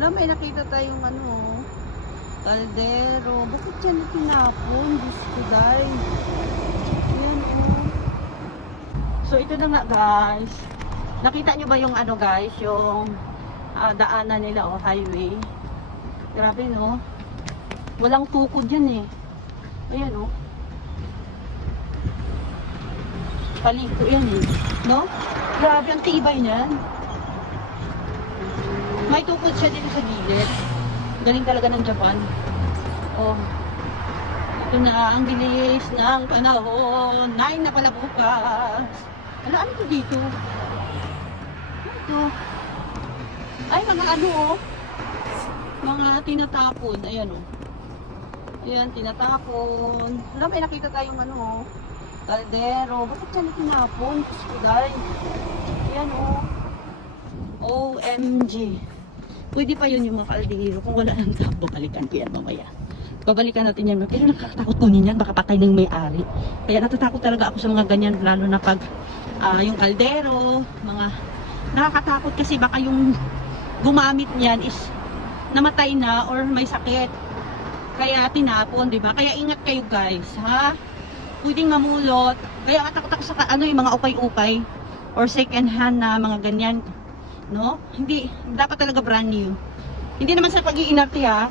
Wala, may nakita tayong ano, kaldero. Bakit yan tinapon? Diyos ko, day. Ayan, oh. So, ito na nga, guys. Nakita nyo ba yung ano, guys? Yung daanan nila, oh, highway. Grabe, no? Walang tukod yan, eh. Ayan, oh. Paliko yan, eh. No? Grabe, ang tibay niyan. May tukod siya dito sa gilid. Galing talaga ng Japan. Oh. Ito na ang bilis ng panahon. 9 na pala bukas. Ano ito dito? Ano ito? Ay, mga ano, oh. Mga tinatapon. Ayan, oh. Ayan, tinatapon. Wala, may nakita tayong ano, oh. Kaldero. Bakit yan tinapon? Diyos ko, day. Ayan, oh. OMG. Pwede pa yun yung mga kaldero. Kung wala nang tao, babalikan ko yan mamaya. Babalikan natin yan. Pero nakakatakot kunin yan. Baka patay ng may-ari. Kaya natatakot talaga ako sa mga ganyan. Lalo na pag yung kaldero. Mga nakakatakot kasi baka yung gumamit niyan is namatay na or may sakit. Kaya tinapon, di ba? Kaya ingat kayo, guys. Ha? Pwedeng mamulot. Kaya katakot ako sa ano, yung mga ukay-ukay. Or second hand na mga ganyan. No? Hindi, dapat talaga brand new. Hindi naman sa pag-iinarte, ha.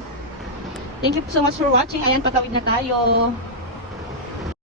Thank you so much for watching. Ayan, patawid na tayo.